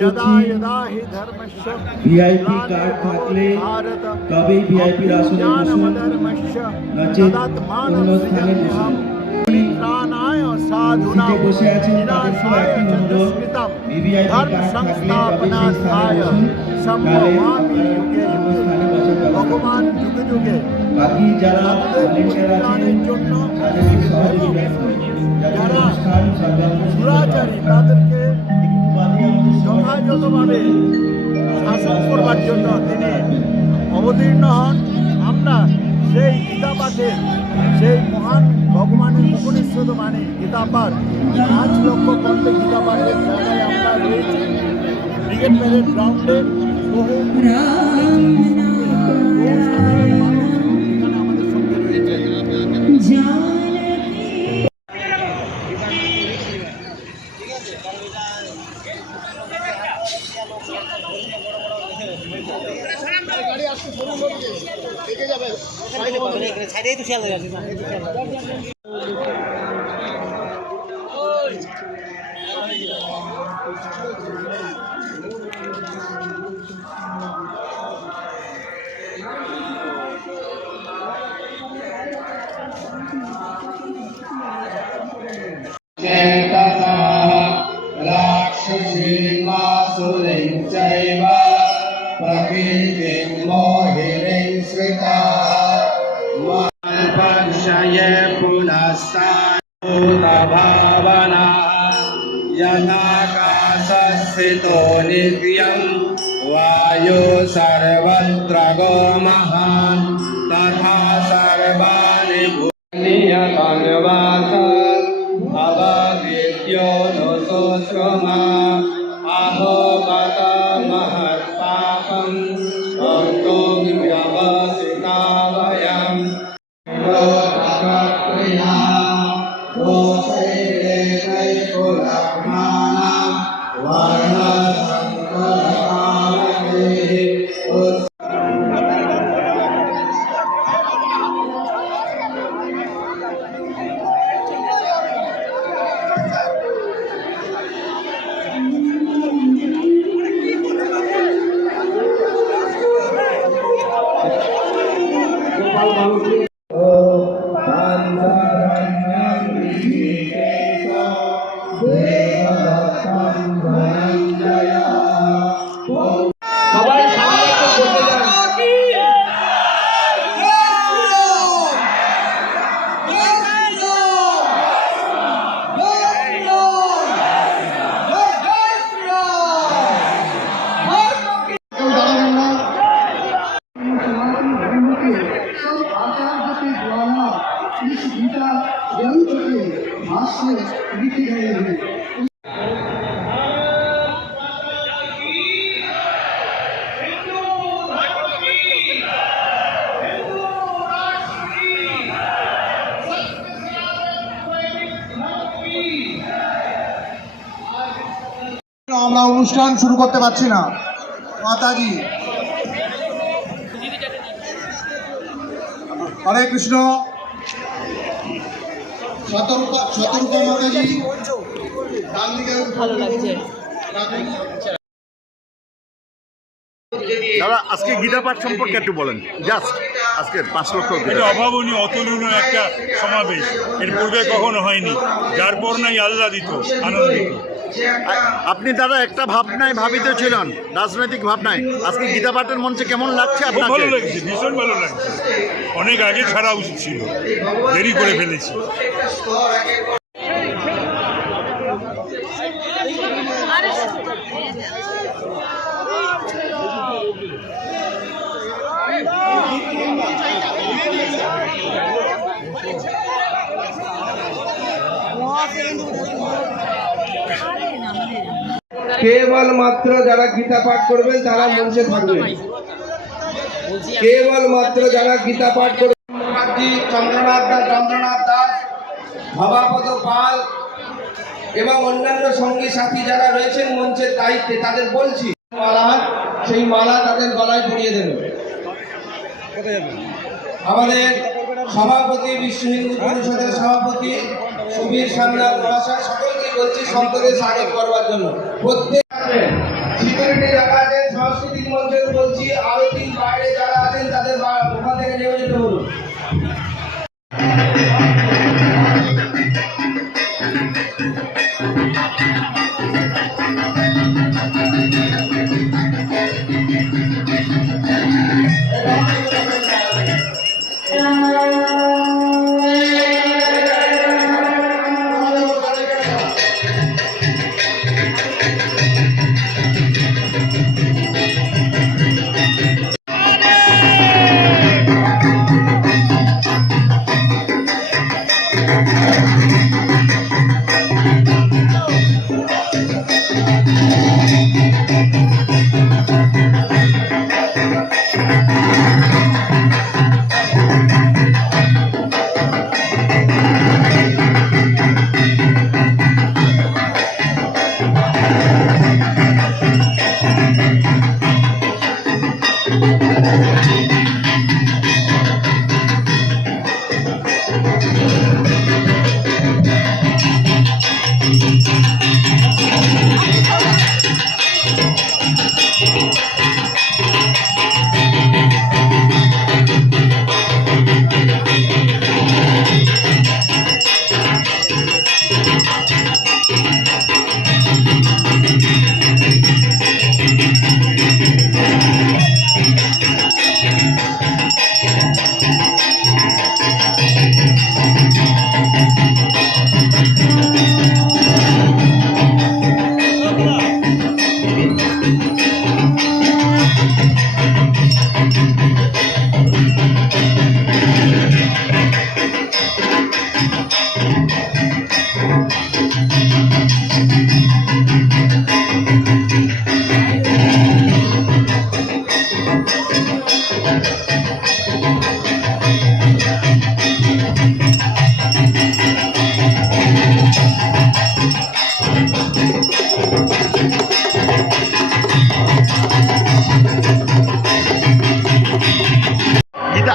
করছি VIP card থাকলে তবেই ভিআইপির আসনে বসুন, নচেত অন্য স্থানে বসুন। সিটে বসে আছেন তাদেরকেও একই অনুরোধ, ভিভিআইপি কার্ড থাকলে তবে সেই স্থানে বসুন, তাহলে আপনারা অন্য স্থানে বসার ব্যবস্থা করুন। বাকি যারা ভলেন্টিয়ার আছেন তাদেরকে সহযোগিতা করুন যাতে অনুষ্ঠান তাদেরকে যথাযথভাবে শাসন করবার জন্য তিনি অবতীর্ণ হন। আমরা সেই গীতা পাঠের, সেই মহান ভগবানের উপনিষদ বাণী গীতা পাঠ 5 লক্ষ কণ্ঠে গীতা পাঠের জায়গায় আমরা রয়েছি ব্রিগেড প্যারেড গ্রাউন্ডে। বহু সাধারণ মানুষ এখানে আমাদের সঙ্গে রয়েছে। प्रकृतिं मोहिनीं श्रिताः पश्ये पुनस्ताभूतभावना यथाकाशस्थितो नित्यं वायु सर्वत्र गो महान् तथा सर्वाणि भूनियतन्वास भवद्यो नो सोऽश्रमा अहो गत महत्पापं कर्तुं व्यवसिता वयं लोकप्रिया दोषैरेकैकुलमानां वर्णसङ्कुलकालैः আমরা অনুষ্ঠান শুরু করতে পারছি না। মাতাজি হরে কৃষ্ণ। সতর্কা মাতাজি ডান দিকে ভালো লাগছে। দাদা আজকে গীতা পাঠ সম্পর্কে একটু বলেন। জাস্ট আজকে 5 লক্ষ এটা অভাবনীয় অতুলনীয় একটা সমাবেশ, এর পূর্বে কখনো হয়নি। যার পর নাই আল্লাহ দিত আনন্দিত। আপনি দাদা একটা ভাবনায় ভাবিত ছিলেন, রাজনৈতিক ভাবনায়, আজকে গীতা পাঠের মঞ্চে কেমন লাগছে খুব আপনাকে? ভালো লাগছে, ভীষণ ভালো লাগছে। অনেক আগে ছাড়া উচিত ছিল, দেরি করে ফেলেছি। কেবলমাত্র যারা গীতা পাঠ করবেন তারা মঞ্চে থাকবেন। কেবলমাত্র যারা গীতা পাঠ করবেন, চন্দ্রনাথ দাস, ভবাপদ পাল এবং অন্যান্য সঙ্গী সাথী যারা রয়েছেন মঞ্চের দায়িত্বে, তাদের বলছি মালা, সেই মালা তাদের গলায় পরিয়ে দেবেন। আমাদের সভাপতি, বিশ্ব হিন্দু পরিষদের সভাপতি সুবীর সান্যাল মহাশয় সকলকে বলছি সন্তরে স্বাগত করবার জন্য। প্রত্যেক আরতির বাইরে যারা আছেন তাদের ওখান থেকে নেমে যেতে বলুন।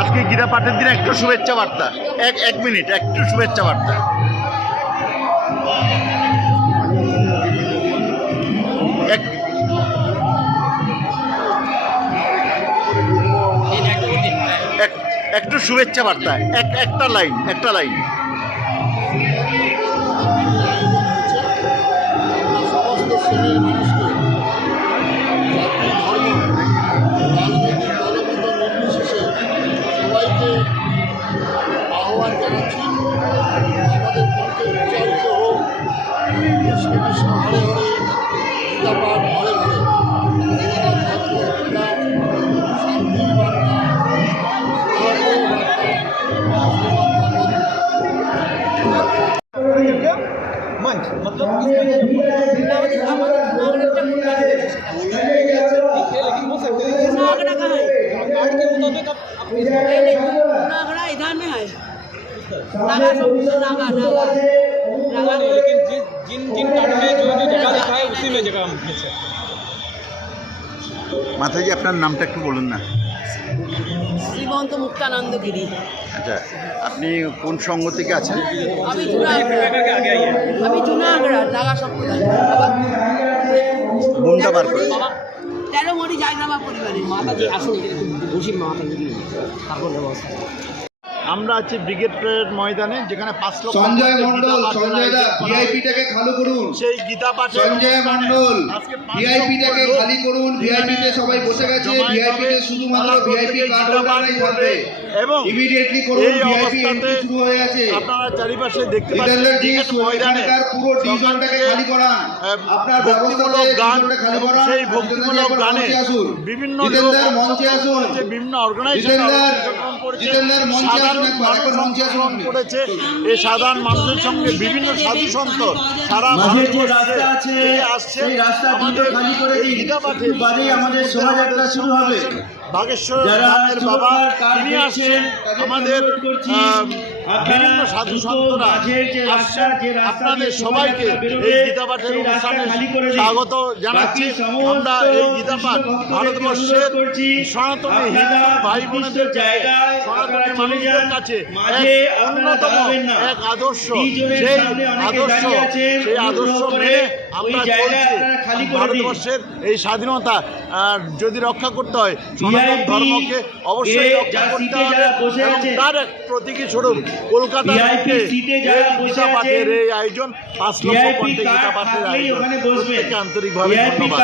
আজকে গীতা পাঠের দিনে একটু শুভেচ্ছা বার্তা, এক মিনিট, একটু শুভেচ্ছা বার্তা। একটু শুভেচ্ছা বার্তা, একটা লাইন। সমস্ত শ্রেণীর মানুষকে জাতি ধর্ম রাজনৈতিক দলমত নির্বিশেষে সবাইকে আহ্বান জানাচ্ছি আমাদের পক্ষে উচ্চারিত হোক কৃষ্ণ কৃষ্ণ হরে হরে, গীতা পাঠ ঘরে ঘরে, জগন্নাথ গীতা শান্তির বার্তা, ধর্মের বার্তা, इधर में है नागा, सब नागा लेकिन जिन जिन कार्ड में जो जो जगह लिखा है उसी में जगह हम है। মাতাজি, আপনার নামটা একটু বলুন না। শ্রীমন্ত মুক্তানন্দ গিরি। আচ্ছা, আপনি কোন সংঘ থেকে আছেন? আমি জুনাগড়া নাগা সম্প্রদায়, কোনটা বার করে? 13 মরি জায়গ্রামা পরিবারে। माताजी আসুন বসি মাতাজি তারপর ব্যবস্থা। আমরা আছি ব্রিগেড প্রেয়ার ময়দানে, যেখানে 5 লক্ষ সঞ্জয় মণ্ডল, সঞ্জয় দা ভিআইপিটাকে খালি করুন। সেই গীতা পাঠ। সঞ্জয় মণ্ডল, ভিআইপিটাকে খালি করুন। ভিআইপিতে সবাই বসে গেছে, ভিআইপিতে শুধুমাত্র ভিআইপি কার্ড হোল্ডাররাই থাকবে এবং ইমিডিয়েটলি করুন। এই ভিআইপি অবস্থাতে শুরু হয়ে গেছে। আপনারা চারিপাশে দেখতে লিডারদের পাচ্ছেন জি ব্রিগেড ময়দানে এখানকার পুরো ডিভিশনটাকে খালি করান। আপনার ভক্তিমূলক গান, ডিভিশনটা খালি করান। সেই ভক্তিমূলক গানে বিভিন্ন জিতেন্দ্র মঞ্চে আসুন। বিভিন্ন অর্গানাইজেশন জিতেন্দ্র মঞ্চে আসুন, একবার মঞ্চে আসুন। করেছে এই সাধারণ মানুষের সঙ্গে বিভিন্ন সাধু সন্ত সারা মাঝে যে রাস্তা আছে সেই রাস্তা দুটো খালি করে দিন, একটু বাদেই আমাদের শোভাযাত্রা শুরু হবে। বাগেশ্বর যারা ধামের বাবা শুভকার কার্ড তিনি পেয়েছেন আসছেন তাদেরকে আমাদের অনুরোধ করছি বিভিন্ন সাধু সন্তরা আসছেন। আপনাদের সবাইকে এই গীতা পাঠের অনুষ্ঠানে স্বাগত জানাচ্ছি। আমরা এই গীতা পাঠ ভারতবর্ষের সনাতনী হিন্দু ভাই বোনেদের সনাতনী মানুষদের কাছে এক অন্যতম এক আদর্শ। সেই আদর্শ মেনে আমরা চলছি। ভারতবর্ষের এই স্বাধীনতা যদি রক্ষা করতে হয়, সনাতন ধর্মকে অবশ্যই রক্ষা করতে হবে। এবং তার এক প্রতীকী স্বরূপ কলকাতার বুকে এই গীতা পাঠের এই আয়োজন, 5 লক্ষ কণ্ঠে গীতা পাঠের আয়োজন। প্রত্যেককে আন্তরিকভাবে ধন্যবাদ।